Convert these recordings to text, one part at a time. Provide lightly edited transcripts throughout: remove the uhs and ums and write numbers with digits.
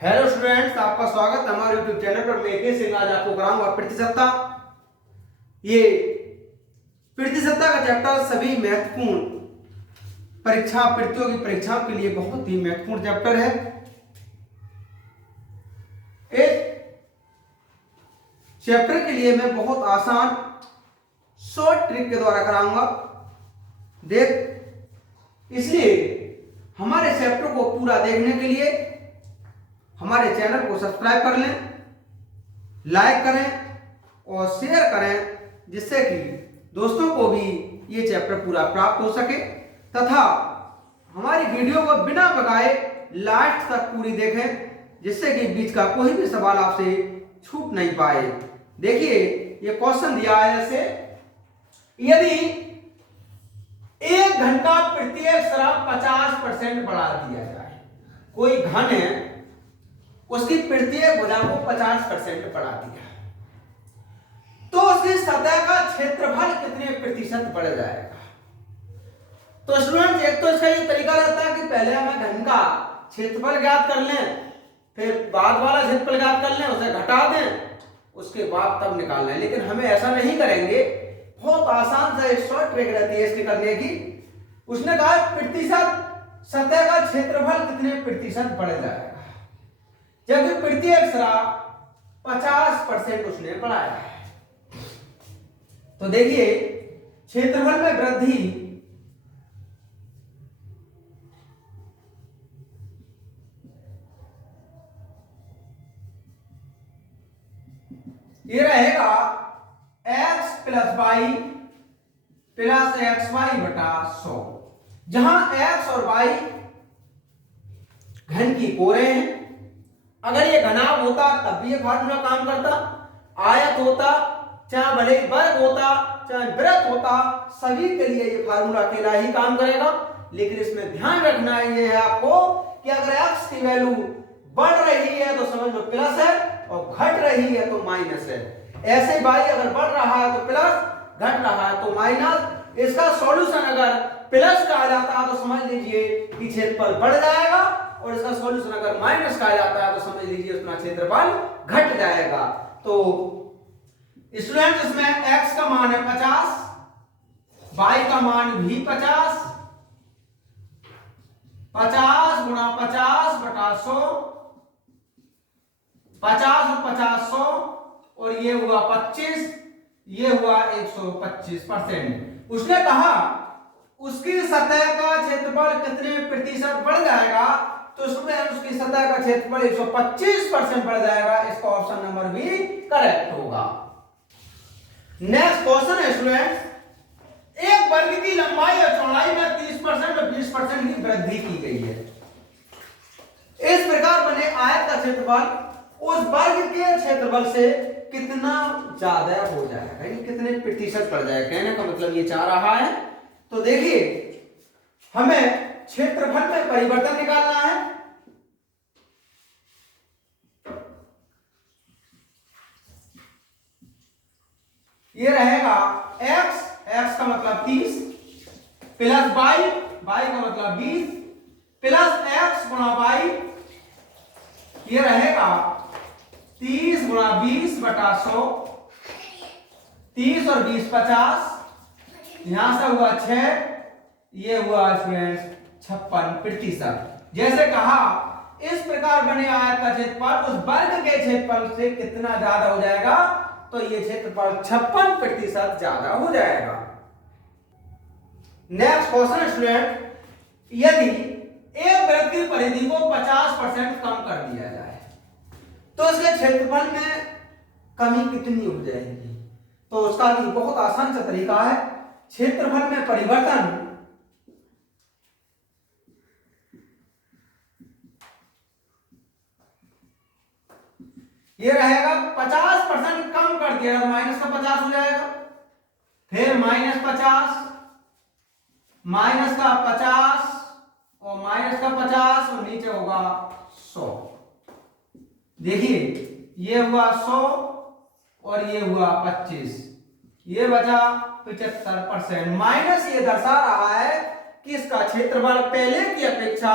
Hello students, आपका स्वागत है हमारे यूट्यूब चैनल पर। मैं के सिंह आज आपको कराऊंगा प्रतिशतता। ये प्रतिशतता का चैप्टर सभी महत्वपूर्ण प्रतियोगी परीक्षाओं के लिए बहुत ही महत्वपूर्ण चैप्टर है। इस चैप्टर के लिए मैं बहुत आसान शॉर्ट ट्रिक के द्वारा कराऊंगा। इसलिए हमारे चैप्टर को पूरा देखने के लिए हमारे चैनल को सब्सक्राइब कर लें, लाइक करें और शेयर करें, जिससे कि दोस्तों को भी ये चैप्टर पूरा प्राप्त हो सके तथा हमारी वीडियो को बिना भगाए लास्ट तक पूरी देखें, जिससे कि बीच का कोई भी सवाल आपसे छूट नहीं पाए। देखिए, ये क्वेश्चन दिया है जैसे यदि 1 घन का प्रत्येक शराब 50% बढ़ा दिया जाए। कोई घन है, उसकी प्रत्येक भुजा को 50% बढ़ा दिया, तो उसकी सतह का क्षेत्रफल कितने प्रतिशत बढ़ जाएगा। तो स्टूडेंट, एक तो इसका ये तरीका रहता है कि पहले हमें घन का क्षेत्रफल ज्ञात कर लें, फिर बाद वाला क्षेत्रफल ज्ञात कर लें, उसे घटा दें, उसके बाद तब निकालना है। लेकिन हमें ऐसा नहीं करेंगे। बहुत आसान सा एक शॉर्ट ट्रिक रहती है इसके करने की। उसने कहा प्रतिशत सतह का क्षेत्रफल कितने प्रतिशत बढ़ जाएगा, जबकि प्रत्येक शराब 50% उसने बढ़ाया है। तो देखिए, क्षेत्रफल में वृद्धि ये रहेगा x plus Y plus X Y बटा 100, जहां x और y घन की कोरे हैं। अगर ये घनाभ होता तब भी ये फार्मूला काम करता। आयत होता, चाहे भले वर्ग होता, चाहे वृत्त होता, सभी के लिए ये फार्मूला अकेला ही काम करेगा। लेकिन इसमें ध्यान रखना ये है आपको कि अगर x की वैल्यू बढ़ रही है तो समझ लो प्लस है, और घट रही है तो माइनस है। ऐसे y अगर बढ़ रहा है तो प्लस, घट रहा है तो माइनस। इसका सॉल्यूशन अगर प्लस का आ जाता है तो समझ लीजिए कि क्षेत्रफल बढ़ जाएगा, और इसका सॉल्यूशन अगर माइनस का आ जाता है तो समझ लीजिए उसका क्षेत्रफल घट जाएगा। तो स्टूडेंट, इसमें x का मान है 50, y का मान भी 50, 50 गुणा 50 बटा 100, 50 और 50 100, और ये हुआ 25, ये हुआ 125%। उसने कहा उसकी सतह का क्षेत्रफल कितने प्रतिशत बढ़ जाएगा, तो उसकी सतह का क्षेत्रफल 125% बढ़ जाएगा। इसका ऑप्शन नंबर बी करेक्ट होगा। नेक्स्ट क्वेश्चन है स्टूडेंट, एक वर्ग की लंबाई और चौड़ाई में 30% और 20% की वृद्धि की गई है। इस प्रकार बने आयत का क्षेत्रफल उस वर्ग के क्षेत्रफल से कितना ज्यादा हो जाएगा, यानी कितने प्रतिशत बढ़ जाएगा। कहने का मतलब ये चाह रहा है। तो देखिए, हमें क्षेत्रफल में परिवर्तन निकालना है। ये रहेगा x का मतलब 30 प्लस y का मतलब 20 प्लस x गुणा y, ये रहेगा 30 गुणा 20 बटा 100, 30 और 20 50, यहां से हुआ 6, ये हुआ 56%। जैसे कहा इस प्रकार बने आयत का क्षेत्रफल उस वर्ग के क्षेत्रफल से कितना ज्यादा हो जाएगा, तो ये क्षेत्रफल 56% ज्यादा हो जाएगा। नेक्स्ट क्वेश्चन स्टूडेंट, यदि एक वृत्त की परिधि को 50% कम कर दिया जाए तो इसके क्षेत्रफल में कमी कितनी हो जाएगी। तो उसका भी बहुत आसान सा तरीका है। क्षेत्रफल में परिवर्तन ये रहेगा 50% कम कर दिया तो माइनस का 50 हो जाएगा, फिर -50, माइनस का 50 और माइनस का 50 और नीचे होगा 100। देखिए, ये हुआ 100 और ये हुआ 25, ये बचा 75%। माइनस ये दर्शा रहा है कि इसका क्षेत्रफल पहले की अपेक्षा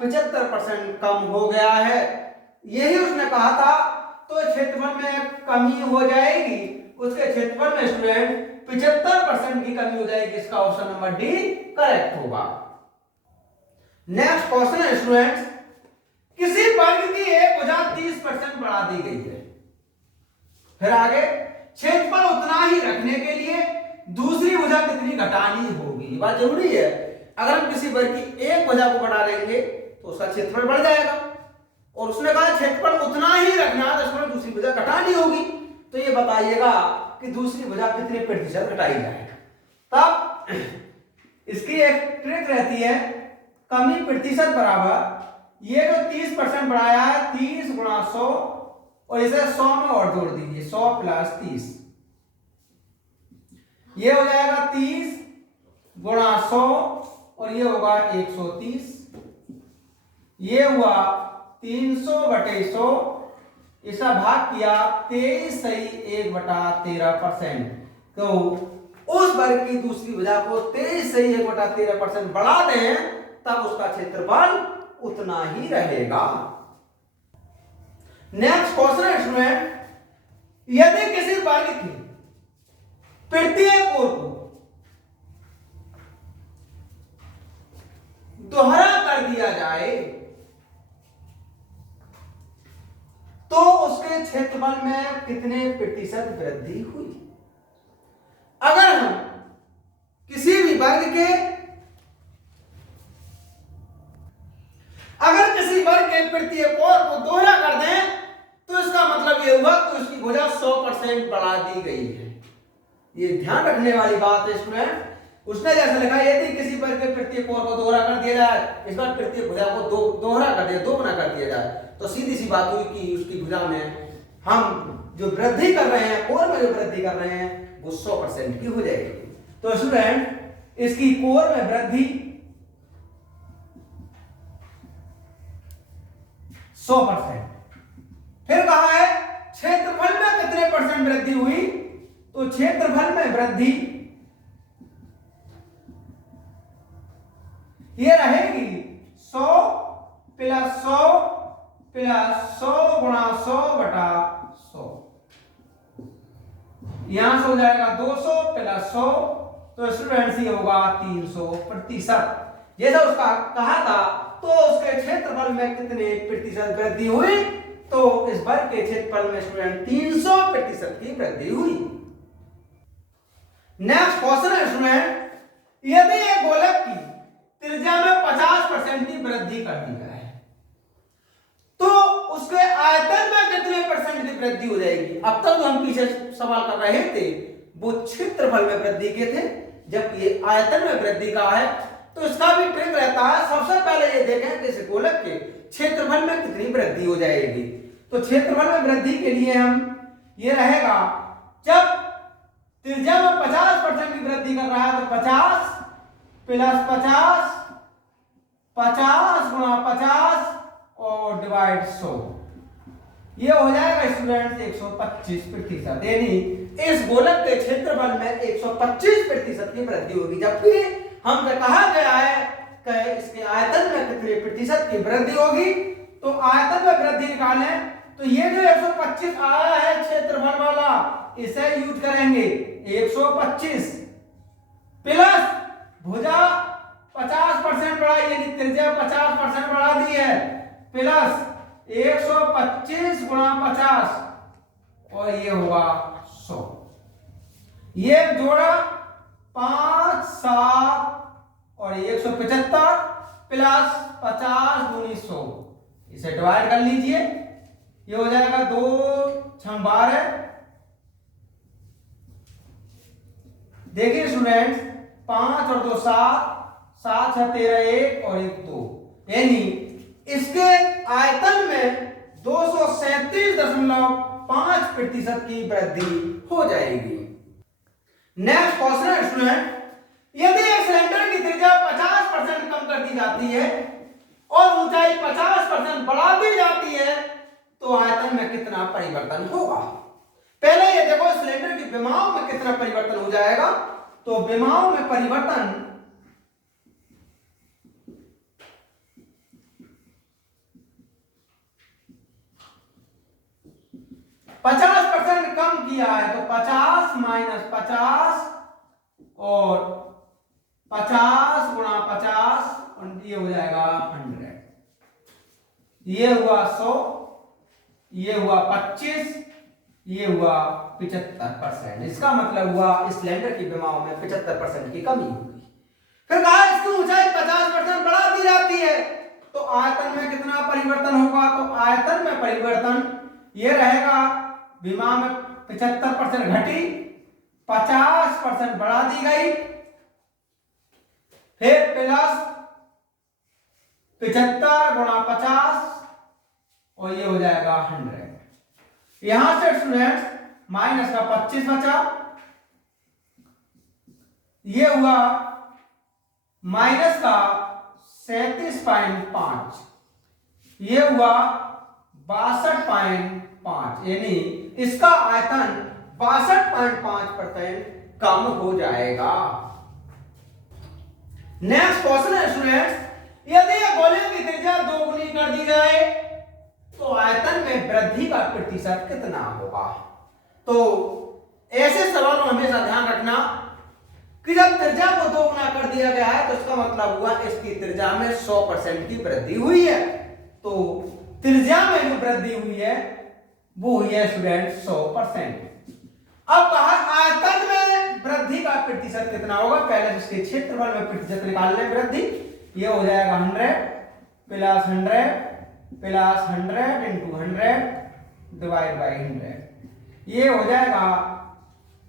75% कम हो गया है। यही उसने कहा था। तो क्षेत्रफल में कमी हो जाएगी, उसके क्षेत्रफल में स्टूडेंट 75% की कमी हो जाएगी। इसका ऑप्शन नंबर डी करेक्ट होगा। नेक्स्ट क्वेश्चन है स्टूडेंट्स, किसी वर्ग की एक भुजा 30% बढ़ा दी गई है। फिर आगे क्षेत्रफल उतना ही रखने के लिए दूसरी भुजा कितनी घटानी होगी। बात जरूरी है, अगर हम किसी वर्ग की एक भुजा को बढ़ा देंगे तो उसका क्षेत्रफल बढ़ जाएगा, और उसने कहा क्षेत्रफल उतना ही रखना है तो उसमें दूसरी भुजा घटानी होगी। तो ये बताइएगा कि दूसरी भुजा कितने प्रतिशत घटाई जाए। तब इसकी एक ट्रिक रहती है, कमी प्रतिशत बराबर ये जो 30% बढ़ाया है 30 गुणा 100, और इसे 100 में और जोड़ दीजिए, 100 प्लस 30, ये हो जाएगा 30 गुणा 100 और ये होगा 130, ये हुआ 300 बटे 100, इसका भाग किया 23 सही 1/13%। तो उस वर्ग की दूसरी भुजा को 23 सही 1/13% बढ़ा दें तब उसका क्षेत्रफल उतना ही रहेगा। नेक्स्ट क्वेश्चन है स्टूडेंट, यदि किसी वर्ग की प्रत्येक कोण को दोहरा कर दिया जाए तो उसके क्षेत्रफल में कितने प्रतिशत वृद्धि हुई। अगर हम किसी भी वर्ग के प्रत्येक कोण को दोहरा कर दें तो इसका मतलब यह हुआ कि उसकी भुजा 100% बढ़ा दी गई है। ये ध्यान रखने वाली बात है स्टूडेंट। उसने जैसे लिखा, यदि किसी वर्ग के प्रत्येक कोण को दोहरा कर दिया जाए, इस बार प्रत्येक भुजा को दोहरा कर दिया, दोगुना कर दिया जाए, तो सीधी सी बात हुई कि उसकी भुजा में हम जो वृद्धि कर रहे हैं, कोण में जो वृद्धि कर रहे हैं वो 100% की हो जाएगी। तो स्टूडेंट इसकी कोण में वृद्धि 100%। फिर कहा है क्षेत्रफल में कितने परसेंट वृद्धि हुई, तो क्षेत्रफल में वृद्धि ये रहेगी 100 प्लस 100 प्लस 100 गुणा 100 बटा 100, यहां से हो जाएगा 200 प्लस 100, तो स्टूडेंट्स ये होगा 300%। जैसा उसका कहा था, तो उसके क्षेत्रफल में कितने प्रतिशत वृद्धि हुई, तो इस वर्ग के क्षेत्रफल में स्टूडेंट 300% की वृद्धि हुई। नेक्स्ट क्वेश्चन है स्टूडेंट, यदि एक गोलक की त्रिज्या में 50% की वृद्धि कर दी जाए तो उसके आयतन में कितने परसेंट की वृद्धि हो जाएगी। अब तक जो हम पीछे सवाल कर रहे थे वो क्षेत्रफल में वृद्धि के थे, जबकि ये आयतन में वृद्धि का है। तो इसका भी ट्रिक रहता है, सबसे पहले ये देखें कि इस गोलक के क्षेत्रफल में कितनी वृद्धि हो जाएगी। तो क्षेत्रफल में वृद्धि के लिए हम ये रहेगा, जब त्रिज्या में 50% की वृद्धि कर रहा है तो 50 प्लस 50, 50 गुणा 50 और डिवाइड 100, ये हो जाएगा स्टूडेंट्स 125%। यानी इस गोलक के क्षेत्रफल में 125% की वृद्धि होगी। जबकि हमसे कहा गया है कि इसके आयतन में कितने प्रतिशत की वृद्धि होगी, तो आयतन में वृद्धि निकालें तो ये जो 125 आया है क्षेत्रफल वाला, इसे यूज करेंगे 125 प्लस भुजा 50% बढ़ाई, यानी त्रिज्या 50% बढ़ा दी है, प्लस 125 गुणा 50 और ये हुआ 100, ये जोड़ा 5 7 और 175 प्लस 50 दूनी 100, इसे डिवाइड कर लीजिए, ये हो जाएगा 2 6 12। देखिए स्टूडेंट्स 5 और 2 7, 7 6 13 1 और 1 2, यानी इसके आयतन में 237.5% की वृद्धि हो जाएगी। नेक्स्ट क्वेश्चन है स्टूडेंट, यदि एक सिलेंडर की त्रिज्या 50% कम कर दी जाती है और ऊंचाई 50% बढ़ा दी जाती है तो आयतन में कितना परिवर्तन होगा। पहले ये देखो सिलेंडर की विमाओं में कितना परिवर्तन हो जाएगा। तो विमाओं में परिवर्तन किया है तो 50 माइनस 50 और 50 गुणा 50 और ये हो जाएगा 100। ये हुआ 100, ये हुआ 25, ये हुआ 75%। इसका मतलब हुआ इस सिलेंडर की विमाओं में 75% की कमी होगी। फिर कहा इसकी ऊंचाई 50% बढ़ा दी जाती है तो आयतन में कितना परिवर्तन होगा? तो आयतन में परिवर्तन ये रहेगा, विमा में 75% घटी, 50% बढ़ा दी गई, फिर प्लस 75 गुणा 50 और ये हो जाएगा 100। यहां से स्टूडेंट्स माइनस का 25 बचा, ये हुआ माइनस का 37.5, ये हुआ 62.5, यानी इसका आयतन 62.5% कम हो जाएगा। नेक्स्ट क्वेश्चन है स्टूडेंट्स, यदि गोले की त्रिज्या दोगुनी कर दी जाए तो आयतन में वृद्धि का प्रतिशत कितना होगा? तो ऐसे सवालों में हमेशा ध्यान रखना कि जब त्रिज्या को दोगुना कर दिया गया है तो इसका मतलब हुआ इसकी त्रिज्या में 100% की वृद्धि हुई है। तो त्रिज्या में जो वृद्धि हुई है वो हुई है स्टूडेंट 100%। अब कहा आयतन में वृद्धि का प्रतिशत कितना होगा? पहले इसके क्षेत्रफल में प्रतिशत निकाल लें वृद्धि, ये हो जाएगा 100 plus 100 plus 100 into 100 divide by 100, ये हो जाएगा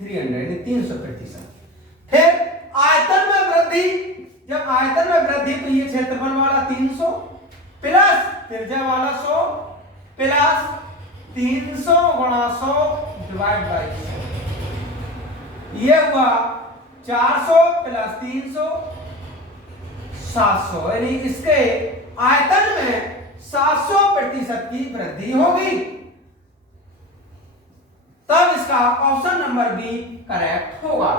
300%। फिर आयतन में वृद्धि, जब आयतन में वृद्धि तो ये क्षेत्रफल वाला 300 प्लस त्रिज्या वाला 100 प्लस 300 गुणा 100 डिवाइड बाई 100, ये हुआ 400 प्लस 300 700, यानी इसके आयतन में 700% की वृद्धि होगी। तब इसका ऑप्शन नंबर बी करेक्ट होगा।